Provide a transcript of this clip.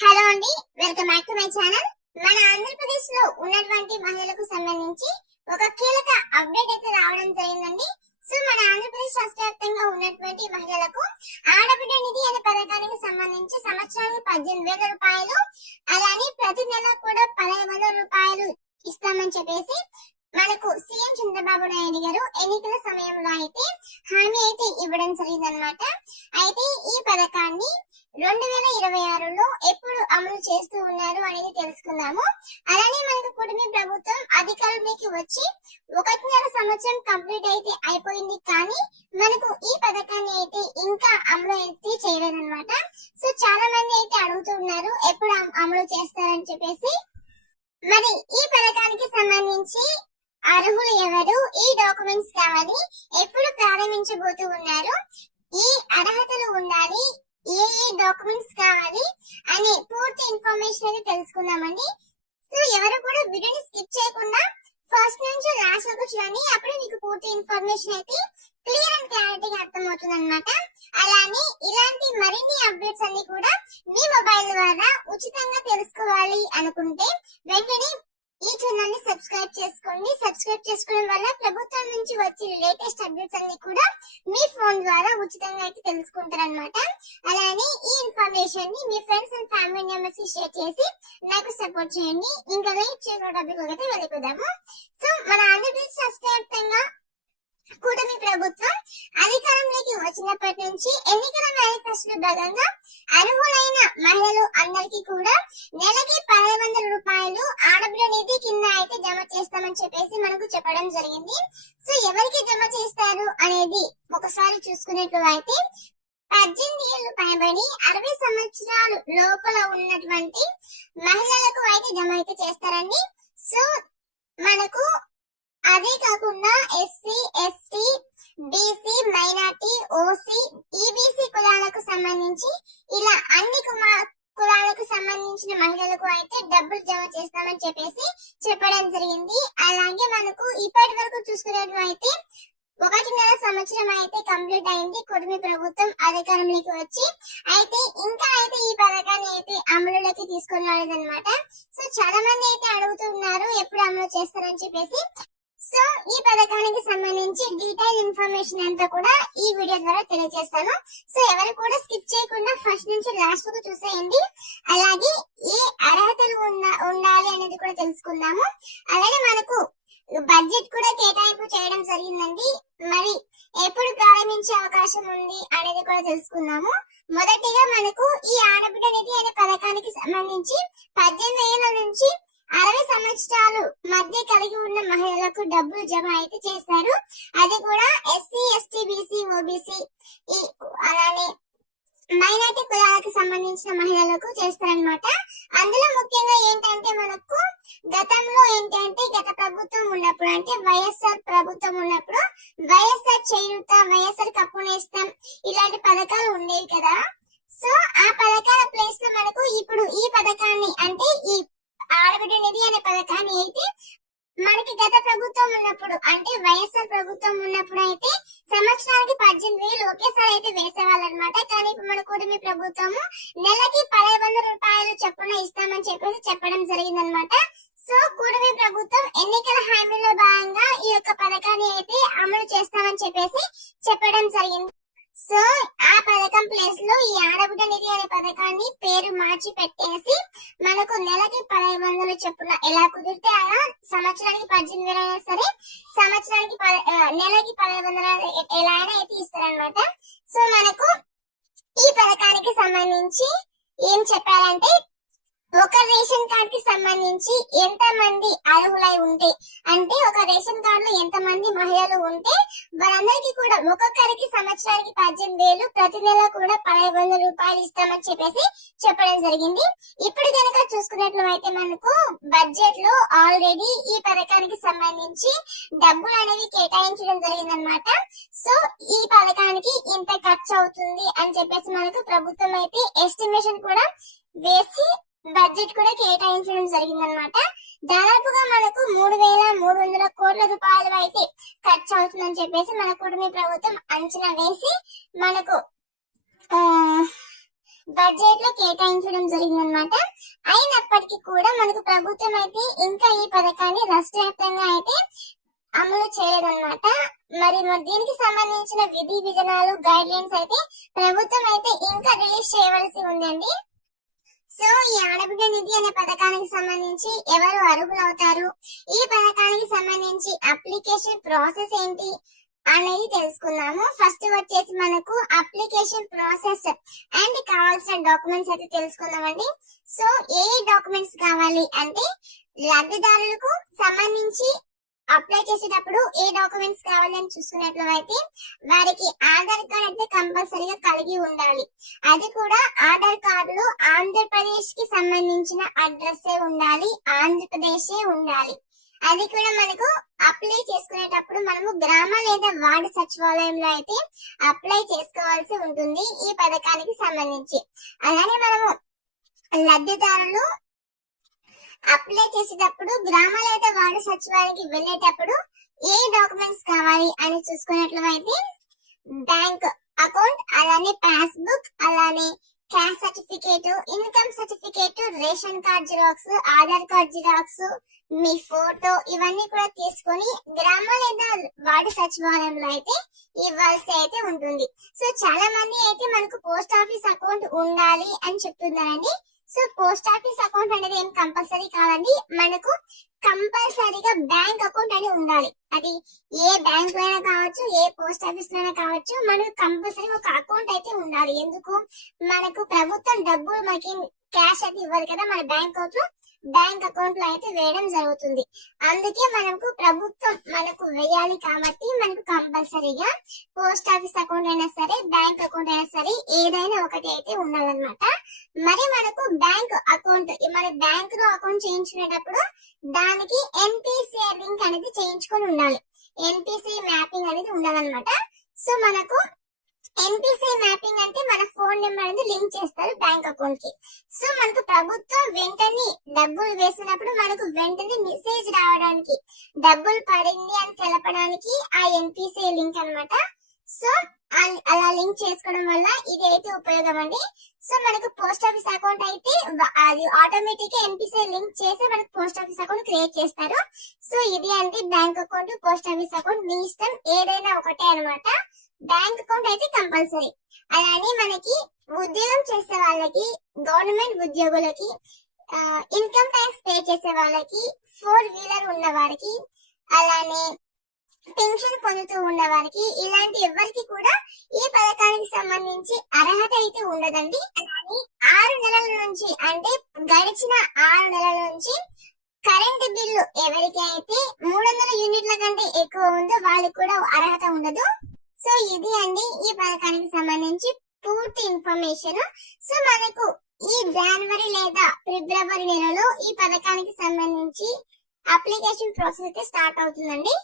Hello అండి, welcome back to my channel. మన ఆంధ్రప్రదేశ్ లో ఉన్నటువంటి మహిళలకు సంబంధించి ఒక కీలక అప్డేట్ అయితే రావడం జరిగిందండి. సో మన ఆంధ్రప్రదేశ్ రాష్ట్ర వ్యాప్తంగా ఉన్నటువంటి మహిళలకు ఆడబిడ్డ నిధి అనే పథకానికి సంబంధించి సంవత్సరానికి 18,000 రూపాయలు, అలానే ప్రతి నెల కూడా 1,100 రూపాయలు ఇస్తామని చెప్పేసి మనకు సీఎం చంద్రబాబు నాయుడు గారు ఎన్నికల సమయంలో అయితే హామీ అయితే ఇవ్వడం జరిగిందనమాట. అయితే ఈ పథకాన్ని 2026లో ఎప్పుడు అమలు చేస్తూ ఉన్నారు అనేది తెలుసుకుందాము. అలానే మనకు కుటుంబ ప్రభుత్వం అధికారంలోకి వచ్చి 1.5 సంవత్సరం కంప్లీట్ అయితే అయిపోయింది, కానీ మనకు ఈ పథకాన్ని అయితే ఇంకా అమలు అయితే చేయలేదన్నమాట. సో చాలా మంది అయితే అడుగుతూ ఉన్నారు ఎప్పుడు అమలు చేస్తారని చెప్పేసి. మరి ఈ పథకానికి సంబంధించి అర్హులు ఎవరు, ఈ డాక్యుమెంట్స్ కావాలి, ఎప్పుడు ప్రారంభించబోతూ ఉన్నారు, ఈ అర్హతలు ఉండాలి, ఏ డాక్యుమెంట్స్ కావాలి అనే పూర్తి ఇన్ఫర్మేషన్ అయితే తెలుసుకుందామండి. సో ఎవరు కూడా వీడియోని స్కిప్ చేయకుండా ఫస్ట్ నుంచి లాస్ట్ వరకు చూడండి, అప్పుడు మీకు పూర్తి ఇన్ఫర్మేషన్ అయితే క్లియర్ అండ్ క్లారిటీగా అర్థమవుతుంది అనమాట. అలానే ఇలాంటి మరిన్ని అప్డేట్స్ అన్ని కూడా మీ మొబైల్ ద్వారా ఉచితంగా తెలుసుకోవాలి అనుకుంటే వెంటనే ఈ ఛానల్ ని సబ్స్క్రైబ్ చేసుకోండి. సబ్స్క్రైబ్ చేసుకోవడం వల్ల ప్రభుత్వం నుంచి వచ్చే లేటెస్ట్ అప్డేట్స్ అన్ని కూడా మీ ఫోన్ ద్వారా ఉచితంగా అయితే తెలుసుకుంటారనమాట. అలానే ఈ ఇన్ఫర్మేషన్ ని మీ ఫ్రెండ్స్ అండ్ ఫ్యామిలీ మెంబర్స్ కి షేర్ చేసి నాకు సపోర్ట్ చేయండి. ఇంకా వెయిట్ చేయకుండా అయితే వెళ్ళిపోదాము. సో మన ఆంధ్రప్రదేశ్ రాష్ట్ర వ్యాప్తంగా కూటమి ప్రభుత్వం అధికారంలోకి వచ్చినప్పటి నుంచి ఎన్నికల మేనిఫెస్టోలో భాగంగా అర్హులైన మహిళలు అందరికీ కూడా నెలకి 1,100 రూపాయలు ఆడబిడ్డ నిధి కింద అయితే జమ చేస్తామని చెప్పేసి మనకు చెప్పడం జరిగింది. సో ఎవరికి జమ చేస్తారు అనేది ఒకసారి చూసుకునేట్లు అయితే 18 ఏళ్లు పైబడి 60 సంవత్సరాలు లోపల ఉన్నటువంటి మహిళలకు అయితే జమ అయితే చేస్తారండి. సో మనకు అదే కాకుండా SC, ST, BC, minority, OC, EBC కులాలకు సంబంధించి ఇలా అన్ని కులాలకు సంబంధించిన మహిళలకు అయితే డబ్బులు జమ చేస్తామని చెప్పేసి చెప్పడం జరిగింది. అలాగే మనకు ఇప్పటి వరకు చూసుకునేట్లు అయితే 1.5 సంవత్సరం అయితే కంప్లీట్ అయింది కుటుంబ ప్రభుత్వం అధికారంలోకి వచ్చి. అయితే ఇంకా అయితే ఈ పథకాన్ని అయితే అమలులోకి తీసుకొని రాలేదన్నమాట. సో చాలా మంది అయితే అడుగుతున్నారు ఎప్పుడు అమలు చేస్తారని చెప్పేసి. సో ఈ పథకానికి సంబంధించి డీటెయిల్ ఇన్ఫర్మేషన్ అంతా కూడా ఈ వీడియో ద్వారా తెలియజేస్తాను. సో ఎవరు కూడా స్కిప్ చేయకుండా ఫస్ట్ నుంచి లాస్ట్ వరకు చూసేయండి. అలాగే ఏ అర్హతలు ఉండాలి అనేది కూడా తెలుసుకుందాము. అలాగే మనకు బడ్జెట్ కూడా కేటాయింపు చేయడం జరిగిందండి. మరి ఎప్పుడు ప్రారంభించే అవకాశం ఉంది అనేది కూడా తెలుసుకుందాము. మొదటిగా మనకు ఈ ఆడబిడ్డ నిధి అనే పథకానికి సంబంధించి 18 ఏళ్ల నుంచి 60 సంవత్సరాలు మధ్య కలిగి ఉన్న మహిళలకు డబ్బులు జమ అయితే చేస్తారు. అది కూడా ఎస్సీ, ఎస్టీ, బీసీ, ఓబీసీ అలానే మైనార్టీ కులాలకు సంబంధించిన మహిళలకు చేస్తారనమాట. అందులో ముఖ్యంగా ఏంటంటే మనకు గతంలో ఏంటంటే గత ప్రభుత్వం ఉన్నప్పుడు అంటే వైఎస్ఆర్ ప్రభుత్వం ఉన్నప్పుడు వైఎస్ఆర్ చేయూత, వైఎస్ఆర్ కప్పు నేస్తం ఇలాంటి పథకాలు ఉండేవి కదా. సో ఆ పథకాల ప్లేస్ లో మనకు ఇప్పుడు ఈ పథకాన్ని అంటే ఈ ఆడబిడ్డ నిధి అనే పథకాన్ని అయితే మనకి గత ప్రభుత్వం ఉన్నప్పుడు అంటే వైఎస్ఆర్ ప్రభుత్వం ఉన్నప్పుడు అయితే సంవత్సరానికి 18,000 ఒకేసారి అయితే వేసేవాళ్ళు అనమాట. కానీ ఇప్పుడు మన కుటుంబ ప్రభుత్వము నెలకి 1,100 రూపాయలు చొప్పున ఇస్తామని చెప్పేసి చెప్పడం జరిగిందనమాట. సో కుటుంబ ప్రభుత్వం ఎన్నికల హామీలో భాగంగా ఈ యొక్క పథకాన్ని అయితే అమలు చేస్తామని చెప్పేసి చెప్పడం జరిగింది. సో ఆ పథకం ప్లేస్ లో ఈ ఆడబిడ్డ నిధి అనే పథకాన్ని పేరు మార్చి పెట్టేసి మనకు నెలకి 1,100 చొప్పున ఎలా కుదిరితే అలా సంవత్సరానికి 18,000 అయినా సరే సంవత్సరానికి నెలకి 1,100 ఎలా అయినా అయితే ఇస్తారనమాట. సో మనకు ఈ పథకానికి సంబంధించి ఏం చెప్పారంటే ఒక రేషన్ కార్డ్ కి సంబంధించి ఎంత మంది అర్హులై ఉంటే అంటే ఒక రేషన్ కార్డు లో ఎంత మంది మహిళలు ఉంటే వారందరికీ కూడా ఒక్కొక్కరికి సంవత్సరానికి 18,000 ప్రతి నెల కూడా 1,100 రూపాయలు ఇస్తామని చెప్పేసి చెప్పడం జరిగింది. ఇప్పుడు కనుక చూసుకున్నట్లు అయితే మనకు బడ్జెట్ లో ఆల్రెడీ ఈ పథకానికి సంబంధించి డబ్బులు అనేవి కేటాయించడం జరిగిందనమాట. సో ఈ పథకానికి ఇంత ఖర్చు అవుతుంది అని చెప్పేసి మనకు ప్రభుత్వం అయితే ఎస్టిమేషన్ కూడా వేసి బడ్జెట్ కూడా కేటాయించడం జరిగిందనమాట. దాదాపుగా మనకు 3,300 కోట్ల రూపాయలు అయితే ఖర్చు అవుతుందని చెప్పేసి మన కుటుంబ ప్రభుత్వం అంచనా వేసి మనకు బడ్జెట్ లో కేటాయించడం జరిగిందన్నమాట. అయినప్పటికీ కూడా మనకు ప్రభుత్వం అయితే ఇంకా ఈ పథకాన్ని రాష్ట్ర వ్యాప్తంగా అయితే అమలు చేయలేదన్నమాట. మరి దీనికి సంబంధించిన విధి విధానాలు గైడ్ లైన్స్ అయితే ప్రభుత్వం అయితే ఇంకా రిలీజ్ చేయవలసి ఉందండి. సో ఈ ఆడబిడ్డ నిధి అనే పథకానికి సంబంధించి ఎవరు అర్హులవుతారు, ఈ పథకానికి సంబంధించి అప్లికేషన్ ప్రాసెస్ ఏంటి అనేది తెలుసుకుందాము. ఫస్ట్ వచ్చేసి మనకు అప్లికేషన్ ప్రాసెస్ అండ్ కావాల్సిన డాక్యుమెంట్స్ అయితే తెలుసుకుందామండి. సో ఏ డాక్యుమెంట్స్ కావాలి అంటే లబ్ధిదారులకు సంబంధించి అప్లై చేసేటప్పుడు ఏ డాక్యుమెంట్స్ కావాలని చూసుకున్నట్లయితే వారికి ఆధార్ కార్డ్ అయితే కంపల్సరీగా కలిగి ఉండాలి. అది కూడా ఆధార్ కార్డులో ఆంధ్రప్రదేశ్ కి సంబంధించిన అడ్రస్ ఉండాలి, ఆంధ్రప్రదేశే ఉండాలి. అది కూడా మనకు అప్లై చేసుకునేటప్పుడు మనము గ్రామ లేదా వార్డు సచివాలయంలో అయితే అప్లై చేసుకోవాల్సి ఉంటుంది ఈ పథకానికి సంబంధించి. అలానే మనము లబ్ధిదారులు అప్లై చేసేటప్పుడు గ్రామ లేదా వార్డు సచివాలయానికి వెళ్ళేటప్పుడు ఏ డాక్యుమెంట్స్ కావాలి అని చూసుకున్నట్లయితే బ్యాంక్ అకౌంట్, అలానే పాస్బుక్, అలానే caste certificate, income certificate, ration card xerox, Aadhaar card xerox, మీ ఫోటో ఇవన్నీ కూడా తీసుకొని గ్రామ లేదా వార్డు సచివాలయంలో అయితే ఇవ్వాల్సి అయితే ఉంటుంది. సో చాలా మంది అయితే మనకు పోస్ట్ ఆఫీస్ అకౌంట్ ఉండాలి అని చెప్తున్నారండి. సో పోస్ట్ ఆఫీస్ అకౌంట్ అనేది ఏం కంపల్సరీ కాదండి, మనకు కంపల్సరీగా బ్యాంక్ అకౌంట్ అని ఉండాలి. అది ఏ బ్యాంక్ లో అయినా కావచ్చు, ఏ పోస్ట్ ఆఫీస్ లో అయినా కావచ్చు, మనకు కంపల్సరీ ఒక అకౌంట్ అయితే ఉండాలి. ఎందుకు, మనకు ప్రభుత్వం డబ్బులు మనకి క్యాష్ అయితే ఇవ్వదు కదా, మన బ్యాంక్ అకౌంట్ లో అయితే వేయడం జరుగుతుంది. అందుకే మనకు ప్రభుత్వం మనకు వేయాలి కాబట్టి మనకు కంపల్సరీగా పోస్ట్ ఆఫీస్ అకౌంట్ అయినా సరే, బ్యాంక్ అకౌంట్ అయినా సరే ఏదైనా ఒకటి అయితే ఉండాలన్నమాట. మరి మనకు బ్యాంక్ అకౌంట్, మన బ్యాంక్ లో అకౌంట్ చేయించుకునేటప్పుడు దానికి ఎన్పిసిఐ లింక్ అనేది చేయించుకొని ఉండాలి. ఎన్పిసిఐ మ్యాపింగ్ అనేది ఉండాలన్నమాట. సో మనకు ఎన్పిసిఐ మ్యాపింగ్ అంటే మన ఫోన్ నెంబర్ అనేది లింక్ చేస్తారు బ్యాంక్ అకౌంట్ కి. సో మనకు ప్రభుత్వం వెంటనే డబ్బులు వేసినప్పుడు మనకు వెంటనే మెసేజ్ రావడానికి, డబ్బులు పడింది అని తెలపడానికి ఆ ఎన్పిసిఐ లింక్ అన్నమాట. సో అలా లింక్ చేసుకోవడం వల్ల ఇది అయితే ఉపయోగం అండి. సో మనకు పోస్ట్ ఆఫీస్ అకౌంట్ అయితే అది ఆటోమేటిక్ గా ఎన్పిసిఐ లింక్ చేసి మనకు పోస్ట్ ఆఫీస్ అకౌంట్ క్రియేట్ చేస్తారు. సో ఇది అంటే bank account, post office account మీ ఇష్టం, ఏదైనా ఒకటే అన్నమాట. బ్యాంక్ అకౌంట్ అయితే కంపల్సరీ. అలానే మనకి ఉద్యోగం చేసే వాళ్ళకి, గవర్నమెంట్ ఉద్యోగులకి, ఇన్కమ్ ట్యాక్స్ పే చేసే వాళ్ళకి, 4 వీలర్ ఉన్న వారికి, అలానే పెన్షన్ పొందుతూ ఉన్న వారికి, ఇలాంటి ఎవరికి కూడా ఈ పథకానికి సంబంధించి అర్హత అయితే ఉండదండి. అలానే 6 నెలల నుంచి అంటే గడిచిన 6 నెలల నుంచి కరెంట్ బిల్లు ఎవరికి అయితే 300 యూనిట్ల కంటే ఎక్కువ ఉందో వాళ్ళకి కూడా అర్హత ఉండదు. సో ఇది అండి ఈ పథకానికి సంబంధించి పూర్తి ఇన్ఫర్మేషన్. సో మనకు ఈ జనవరి లేదా ఫిబ్రవరి నెలలో ఈ పథకానికి సంబంధించి అప్లికేషన్ ప్రాసెస్ అయితే స్టార్ట్ అవుతుందండి.